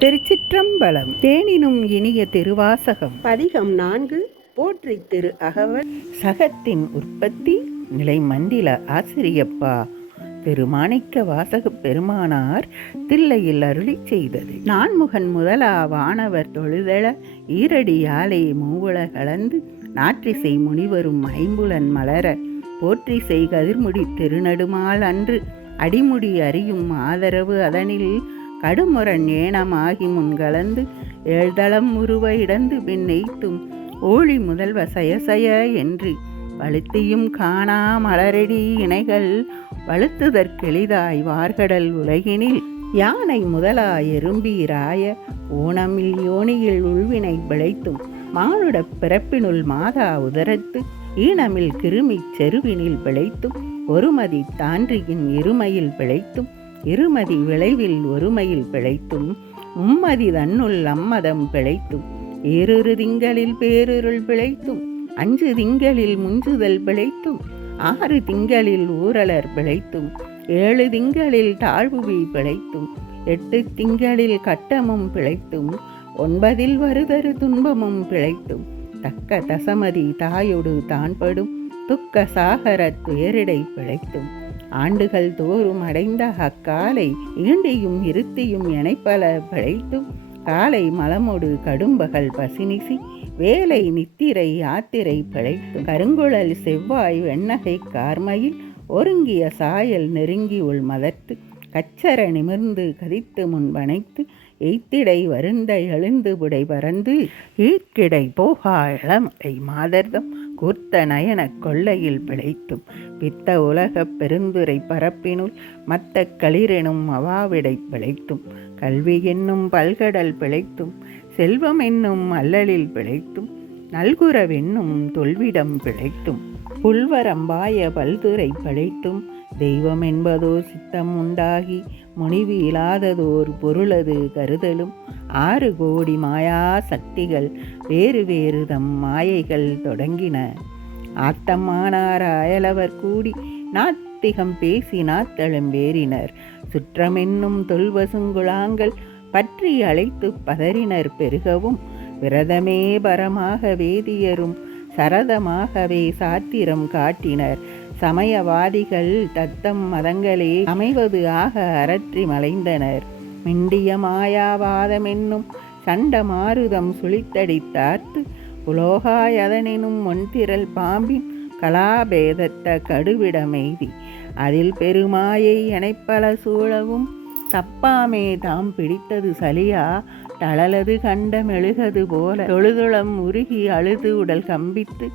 திருச்சிற்றம்பலம். தேனினும் இனிய திருவாசகம். பதிகம் 4. போற்றி திரு அகவல். சகத்தின் உற்பத்தி நிலை மண்டில ஆசிரியப்பா திருமாணிக்க வாசகப் பெருமானார் தில்லையில் அருளி செய்தது. நான்முகன் முதலா வானவர் தொழுதெழ ஈரடி யாலை மூவுல கலந்து நாற்றிசை முனிவரும் ஐம்புலன் மலர போற்றிசை கதிர்முடி திருநடுமால் அன்று அடிமுடி அறியும் ஆதரவு அதனில் கடுமுரண் ஏனமாகி முன்கலந்து ஏழ்தளம் உருவ இடந்து பின்னெய்த்தும் ஓழி முதல்வ சயசய என்று வழுத்தியும் காணா மலரடி இணைகள் வழுத்துதற்கெளிதாய் வார்கடல் உலகினில் யானை முதலா எறும்பீராய ஓணமில் யோனியில் உள்வினை விளைத்தும் மானுட பிறப்பினுள் மாதா உதரத்து ஈனமில் கிருமிச் செருவினில் விளைத்தும் ஒருமதி தான்றியின் இருமையில் விளைத்தும் இருமதி விளைவில் ஒருமையில் பிழைத்தும் மும்மதி தன்னுள் அம்மதம் பிழைத்தும் ஏறொரு திங்களில் பேருருள் பிழைத்தும் 5 திங்களில் முஞ்சுதல் பிழைத்தும் 6 திங்களில் ஊரலர் பிழைத்தும் 7 திங்களில் தாழ்வுவி பிழைத்தும் 8 திங்களில் கட்டமும் பிழைத்தும் 9 வருதரு துன்பமும் பிழைத்தும் தக்க தசமதி தாயொடு தான்படும் துக்க சாகர துயரிடை பிழைத்தும் ஆண்டுகள் தோறும் அடைந்த அக்காலை ஈண்டியும் இருத்தியும் எனைப்பல பிழைத்தும் காலை மலமொடு கடும்பகல் பசினிசி வேலை நித்திரை யாத்திரை பிழைத்தும் கருங்குழல் செவ்வாய் வெண்ணகை கார்மையில் ஒருங்கிய சாயல் நெருங்கி உள் மதர்த்து கச்சர நிமிர்ந்து கதித்து முன்பனைத்து எய்த்திடை வருந்த எழுந்து புடை பறந்து ஈர்க்கிடை போகா இளமலை மாதர்தம் கூர்த்த நயன கொள்ளையில் பிழைத்தும் பித்த உலகப் பெருந்துரை பரப்பினுள் மத்த களிரெனும் அவாவிடை பிழைத்தும் கல்வி என்னும் பல்கடல் பிழைத்தும் செல்வம் என்னும் அல்லலில் பிழைத்தும் நல்குரவென்னும் தொல்விடம் பிழைத்தும் புல்வரம்பாய பல்துறை பிழைத்தும் தெய்வம் என்பதோ சித்தம் உண்டாகி முனிவு இல்லாததோர் பொருளது கருதலும் 6 கோடி மாயா சக்திகள் வேறு வேறு தம் மாயைகள் தொடங்கின ஆத்தம்மானார் அயலவர் கூடி நாத்திகம் பேசி நாத்தளம் வேறினர் சுற்றமென்னும் தொல்வசுங்குழாங்கள் பற்றி அழைத்து பதறினர் பெருகவும் விரதமே பரமாக வேதியரும் சரதமாகவே சாத்திரம் காட்டினர் சமயவாதிகள் தத்தம் மதங்களே அமைவது ஆக அரற்றி மலைந்தனர் மிண்டிய மாயாவாதமென்னும் சண்ட மாருதம் சுழித்தடித்தார்த்து உலோகாயதனெனும் ஒன்திரல் பாம்பின் கலாபேதத்த கடுவிடமெய்தி அதில் பெருமாயை எனைப்பல சூழவும் தப்பாமே தாம் பிடித்தது சலியா தளலது கண்டமெழுகது போல தொழுதுளம் உருகி அழுது உடல் கம்பித்து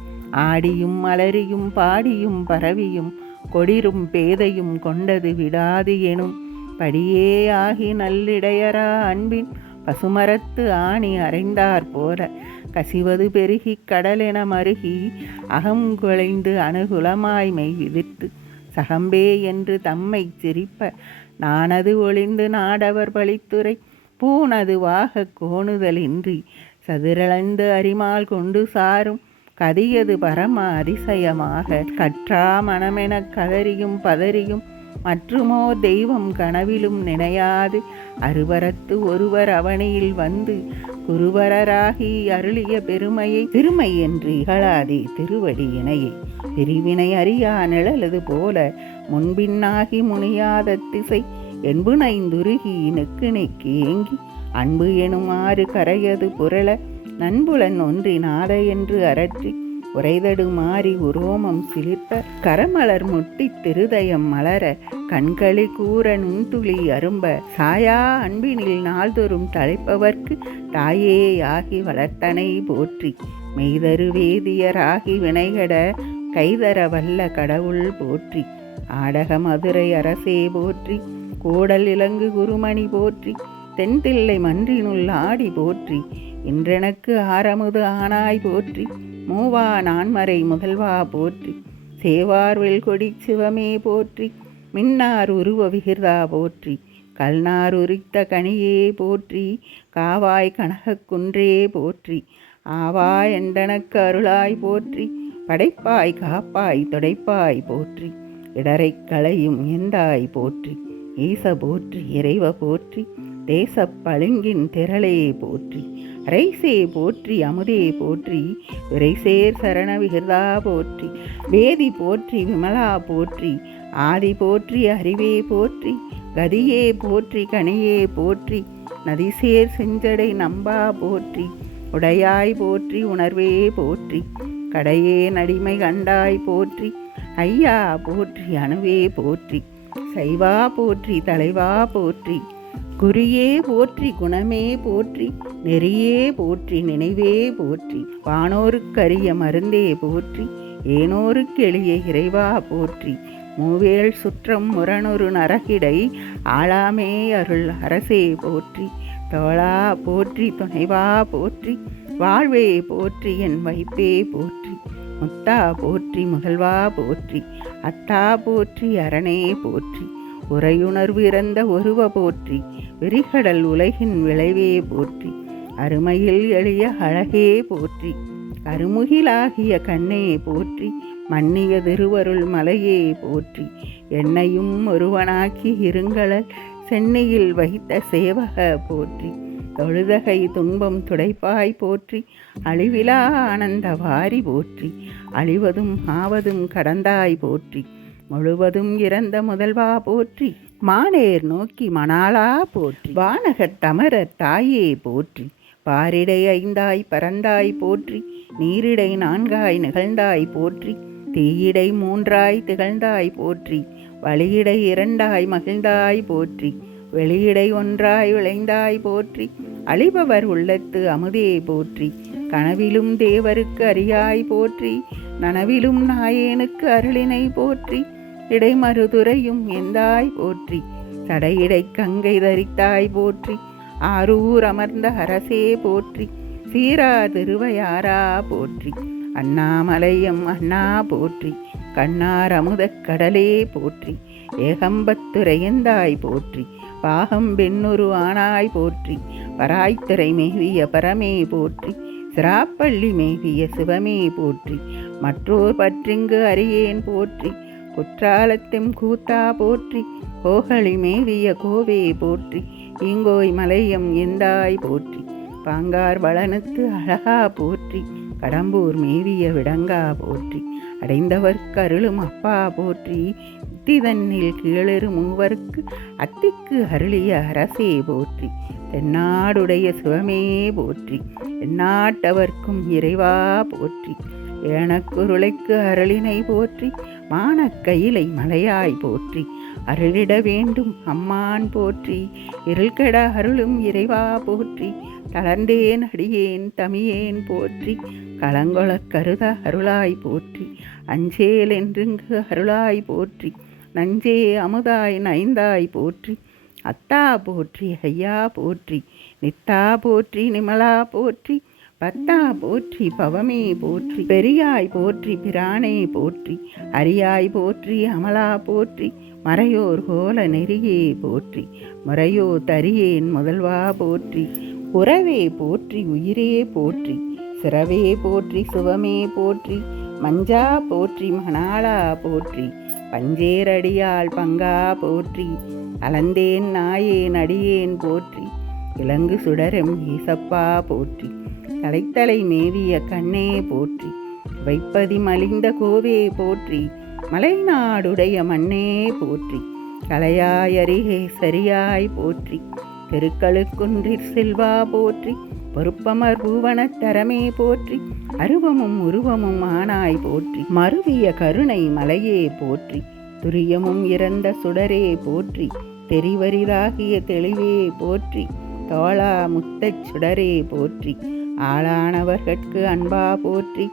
ஆடியும் அலறியும் பாடியும் பரவியும் கொடிரும் பேதையும் கொண்டது விடாது எனும் படியே ஆகி நல்லிடையரா அன்பின் பசுமரத்து ஆணி அறைந்தார் போல கசிவது பெருகி கடலென மருகி அகம் குலைந்து அணுகுலமாய்மை விதிர்த்து சகம்பே என்று தம்மை சிரிப்ப நானது ஒளிந்து நாடவர் பழித்துரை பூனது வாக கோணுதலின்றி சதுரளந்து அரிமால் கொண்டு சாரும் கதியது பரம அதிசயமாக கற்றா மனமெனக் கதறியும் பதறியும் மற்றுமோ தெய்வம் கனவிலும் நினையாது அருவரத்து ஒருவர் அவனியில் வந்து குருவரராகி அருளிய பெருமையை திருமை என்று இகழாதே திருவடி இணையை பிரிவினை அறியா நிழலது போல முன்பின்னாகி முனியாத திசை என்புனைந்துருகி நெக்கு நெக்கி ஏங்கி அன்பு எனுமாறு கரையது புரள நண்புலன் ஒன்றி நாட என்று அரற்றி உரைதடு மாறி உரோமம் சிலிர்ப்ப கரமலர் முட்டி திருதயம் மலர கண்களி கூற நுண்துளி அரும்ப சாயா அன்பினில் நாள்தோறும் தழைப்பவர்க்கு தாயே ஆகி வளர்த்தனை போற்றி மெய்தரு வேதியராகி வினைகட கைதர வல்ல கடவுள் போற்றி ஆடக மதுரை அரசே போற்றி கோடல் இலங்கு குருமணி போற்றி தென்தில்லை மன்றினுள் ஆடி போற்றி இன்றெனக்கு ஆரமுது ஆனாய் போற்றி மூவா நான்மறை முதல்வா போற்றி சேவார் வெல்கொடி சிவமே போற்றி மின்னார் உருவ விகிர்தா போற்றி கல்நார் உரித்த கனியே போற்றி காவாய் கனகக் குன்றே போற்றி ஆவாய் என்றனக்கு அருளாய் போற்றி படைப்பாய் காப்பாய் தொடைப்பாய் போற்றி இடரை களையும் எந்தாய் போற்றி ஈச போற்றி இறைவ போற்றி தேசப் பளிங்கின் திரளே போற்றி. அரைசே போற்றி அமுதே போற்றி விரைசேர் சரண விகிர்தா போற்றி. வேதி போற்றி விமலா போற்றி ஆதி போற்றி அறிவே போற்றி. கதியே போற்றி கனியே போற்றி நதிசேர் செஞ்சடை நம்பா போற்றி. உடையாய் போற்றி உணர்வே போற்றி கடையே நடிமை கண்டாய் போற்றி. ஐயா போற்றி அணுவே போற்றி சைவா போற்றி தலைவா போற்றி. குறியே போற்றி குணமே போற்றி நெறியே போற்றி நினைவே போற்றி. வானோருக்கரிய மருந்தே போற்றி ஏனோருக்கு எளிய இறைவா போற்றி. மூவேள் சுற்றம் முரணொரு நரகிடை ஆளாமே அருள் அரசே போற்றி. தோளா போற்றி துணைவா போற்றி வாழ்வே போற்றி என் வைப்பே போற்றி. முத்தா போற்றி முதல்வா போற்றி அத்தா போற்றி அரணே போற்றி. உரையுணர்வு இறந்த ஒருவ போற்றி விரிகடல் உலகின் விளைவே போற்றி. அருமையில் எளிய அழகே போற்றி கருமுகிலாகிய கண்ணே போற்றி. மன்னிய திருவருள் மலையே போற்றி. என்னையும் ஒருவனாக்கி இருங்களல் சென்னையில் வைத்த சேவக போற்றி. தொழுதகை துன்பம் துடைப்பாய் போற்றி அழிவிலா ஆனந்த வாரி போற்றி. அழிவதும் ஆவதும் கடந்தாய் போற்றி முழுவதும் இறந்த முதல்வா போற்றி. மானேர் நோக்கி மணாளா போற்றி வானகத் தமரர் தாயே போற்றி. பாரிடை ஐந்தாய் பறந்தாய் போற்றி நீரிடை நான்காய் நிகழ்ந்தாய் போற்றி. தீயிடை மூன்றாய் திகழ்ந்தாய் போற்றி வழியிடை இரண்டாய் மகிழ்ந்தாய் போற்றி. வெளியிடை ஒன்றாய் விளைந்தாய் போற்றி. அழிபவர் உள்ளத்து அமுதே போற்றி. கனவிலும் தேவருக்கு அறியாய் போற்றி நனவிலும் நாயேனுக்கு அருளினை போற்றி. இடைமருதுரையும் எந்தாய் போற்றி சடையிடை கங்கை தரித்தாய் போற்றி. ஆரூர் அமர்ந்த அரசே போற்றி சீரா திருவையாரா போற்றி. அண்ணாமலையம் அண்ணா போற்றி கண்ணார் அமுதக் கடலே போற்றி. ஏகம்பத்துரையந்தாய் போற்றி பாகம் பெண்ணுரு ஆனாய் போற்றி. பராய்த்துறை மேவிய பரமே போற்றி சிராப்பள்ளி மேவிய சிவமே போற்றி. மற்றோர் பற்றிங்கு அறியேன் போற்றி குற்றாலத்தும் கூத்தா போற்றி. கோகழி மேவிய கோவே போற்றி இங்கோய் மலையம் எந்தாய் போற்றி. பாங்கார் வளனுக்கு அழகா போற்றி கடம்பூர் மேவிய விடங்கா போற்றி. அடைந்தவர்க்கு அருளும் அப்பா போற்றி திதன்னில் கீழறு மூவர்க்கு அத்திக்கு அருளிய அரசே போற்றி. தென்னாடுடைய சிவமே போற்றி எந்நாட்டவர்க்கும் இறைவா போற்றி. ஏனக்குருளைக்கு அருளினை போற்றி மானக்கையிலை மலையாய் போற்றி. அருளிட வேண்டும் அம்மான் போற்றி இருள்கெட அருளும் இறைவா போற்றி. தளர்ந்தேன் அடியேன் தமியேன் போற்றி களங்கொளக் கருத அருளாய் போற்றி. அஞ்சேல் என்றுங்கு அருளாய் போற்றி நஞ்சே அமுதாய் நைந்தாய் போற்றி. அத்தா போற்றி ஐயா போற்றி நித்தா போற்றி நிமலா போற்றி. பத்தா போற்றி பவமே போற்றி பெரியாய் போற்றி பிரானே போற்றி. அரியாய் போற்றி அமலா போற்றி மறையோர் கோல நெறியே போற்றி. முறையோ தரியேன் முதல்வா போற்றி. உறவே போற்றி உயிரே போற்றி சிறவே போற்றி சுவமே போற்றி. மஞ்சா போற்றி மணாளா போற்றி பஞ்சேரடியால் பங்கா போற்றி. அலந்தேன் நாயேன் அடியேன் போற்றி இலங்கு சுடரும் ஈசப்பா போற்றி. தலைத்தலை மேவிய கண்ணே போற்றி வைப்பதி மலிந்த கோவே போற்றி. மலைநாடுடைய மண்ணே போற்றி கலையாய் அருகே சரியாய் போற்றி. தெருக்களுக்குன்றிற் செல்வா போற்றி பொறுப்பமர் பூவனத் தரமே போற்றி. அருவமும் உருவமும் ஆனாய் போற்றி மருவிய கருணை மலையே போற்றி. துரியமும் இறந்த சுடரே போற்றி தெரிவரிதாகிய தெளிவே போற்றி. தோளா முத்தச் சுடரே போற்றி ஆளானவர்கட்கு அன்பா போற்றி.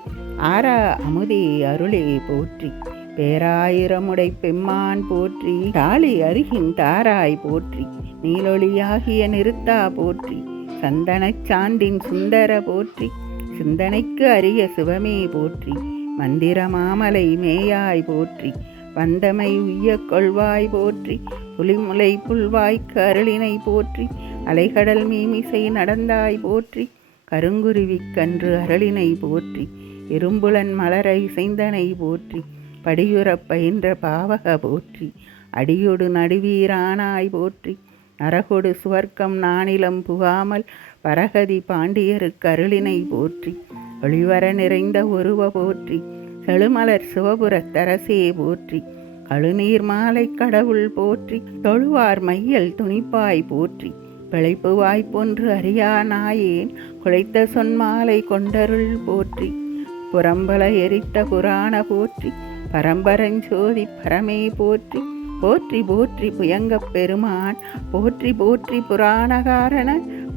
ஆரா அமுதே அருளே போற்றி பேராயிரமுடை பெம்மான் போற்றி. தாளி அருகின் தாராய் போற்றி நீலொளியாகிய நிறுத்தா போற்றி. சந்தனச் சாந்தின் சுந்தர போற்றி சிந்தனைக்கு அரிய சிவமே போற்றி. மந்திர மாமலை மேயாய் போற்றி வந்தமை உய்ய கொள்வாய் போற்றி. புலிமுலை புல்வாய்க்கு அருளினை போற்றி அலைகடல் மீமிசை நடந்தாய் போற்றி. கருங்குருவிக்கன்று அருளினை போற்றி இரும்புலன் மலரை செய்தனை போற்றி. படியுறப் பயின்ற பாவக போற்றி அடியொடு நடுவீரானாய் போற்றி. நரகொடு சுவர்க்கம் நானிலம் புகாமல் பரகதி பாண்டியருக்கு அருளினை போற்றி. ஒளிவர நிறைந்த ஒருவ போற்றி. செழுமலர் சிவபுரத் தரசே போற்றி. கழுநீர் மாலை கடவுள் போற்றி. தொழுவார் மையல் துணிப்பாய் போற்றி. பிழைப்பு வாய்ப்பொன்று அறியா நாயேன் குழைத்த சொன்மாலை கொண்டருள் போற்றி. புறம்பல எரித்த புராண போற்றி. பரம்பரஞ்சோதி பரமே போற்றி. போற்றி போற்றி புயங்கப் பெருமான் போற்றி. போற்றி புராணகாரண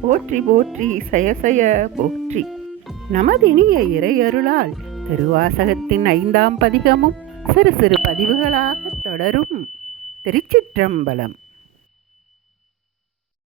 போற்றி. போற்றி சயசய போற்றி. நமதினிய இறையருளால் திருவாசகத்தின் 5ஆம் பதிகமும் சிறு சிறு பதிவுகளாக தொடரும். திருச்சிற்றம்பலம்.